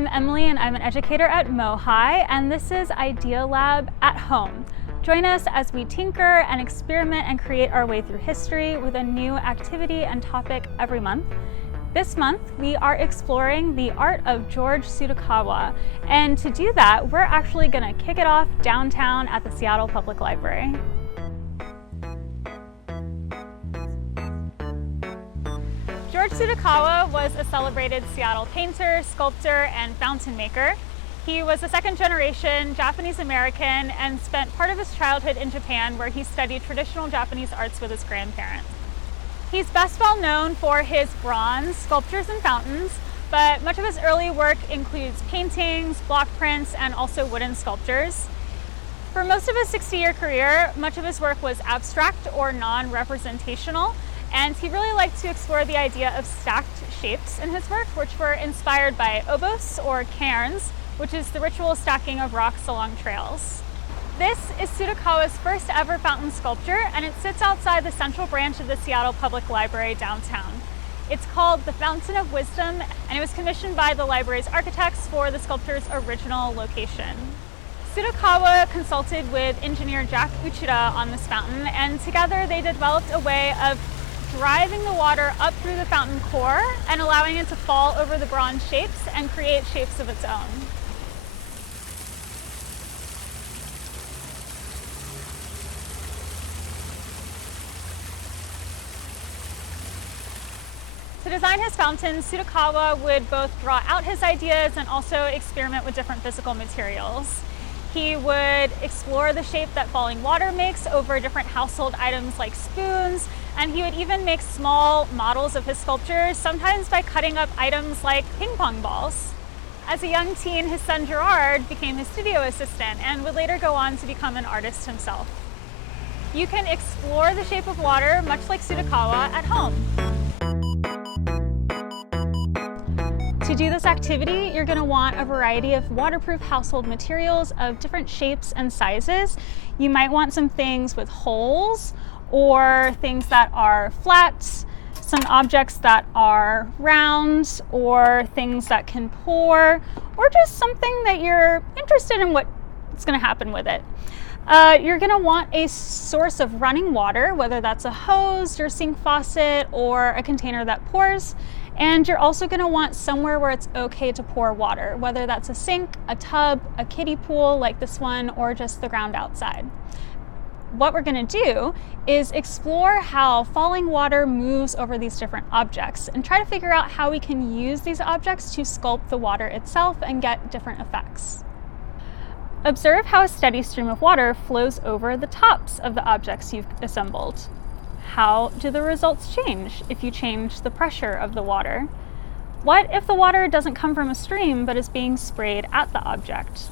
I'm Emily and I'm an educator at MOHAI, and this is Idea Lab at Home. Join us as we tinker and experiment and create our way through history with a new activity and topic every month. This month, we are exploring the art of George Tsutakawa, and to do that, we're actually going to kick it off downtown at the Seattle Public Library. George Tsutakawa was a celebrated Seattle painter, sculptor, and fountain maker. He was a second-generation Japanese-American and spent part of his childhood in Japan, where he studied traditional Japanese arts with his grandparents. He's best well known for his bronze sculptures and fountains, but much of his early work includes paintings, block prints, and also wooden sculptures. For most of his 60-year career, much of his work was abstract or non-representational, and he really liked to explore the idea of stacked shapes in his work, which were inspired by obos or cairns, which is the ritual stacking of rocks along trails. This is Sudakawa's first ever fountain sculpture, and it sits outside the central branch of the Seattle Public Library downtown. It's called the Fountain of Wisdom, and it was commissioned by the library's architects for the sculpture's original location. Sudakawa consulted with engineer Jack Uchida on this fountain, and together they developed a way of driving the water up through the fountain core and allowing it to fall over the bronze shapes and create shapes of its own. To design his fountain, Sudakawa would both draw out his ideas and also experiment with different physical materials. He would explore the shape that falling water makes over different household items like spoons, and he would even make small models of his sculptures, sometimes by cutting up items like ping pong balls. As a young teen, his son Gerard became his studio assistant and would later go on to become an artist himself. You can explore the shape of water, much like Sudakawa, at home. To do this activity, you're going to want a variety of waterproof household materials of different shapes and sizes. You might want some things with holes, or things that are flat, some objects that are round, or things that can pour, or just something that you're interested in what's going to happen with it. You're going to want a source of running water, whether that's a hose, your sink faucet, or a container that pours. And you're also going to want somewhere where it's okay to pour water, whether that's a sink, a tub, a kiddie pool like this one, or just the ground outside. What we're going to do is explore how falling water moves over these different objects and try to figure out how we can use these objects to sculpt the water itself and get different effects. Observe how a steady stream of water flows over the tops of the objects you've assembled. How do the results change if you change the pressure of the water? What if the water doesn't come from a stream but is being sprayed at the object?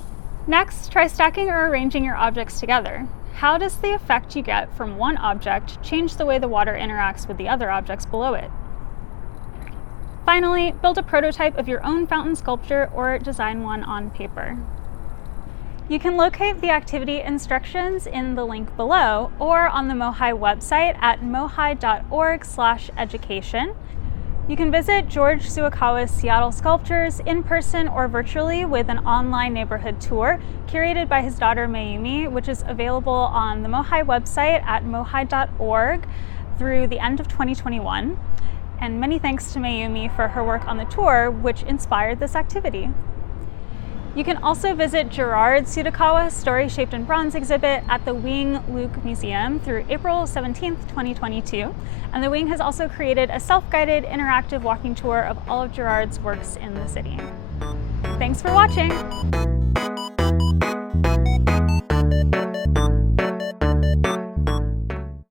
Next, try stacking or arranging your objects together. How does the effect you get from one object change the way the water interacts with the other objects below it? Finally, build a prototype of your own fountain sculpture or design one on paper. You can locate the activity instructions in the link below or on the MOHAI website at mohai.org/education. You can visit George Tsutakawa's Seattle sculptures in person or virtually with an online neighborhood tour curated by his daughter Mayumi, which is available on the MOHAI website at mohai.org through the end of 2021. And many thanks to Mayumi for her work on the tour, which inspired this activity. You can also visit Gerard Tsutakawa's Story Shaped in Bronze exhibit at the Wing Luke Museum through April 17th, 2022. And the Wing has also created a self-guided interactive walking tour of all of Gerard's works in the city. Thanks for watching!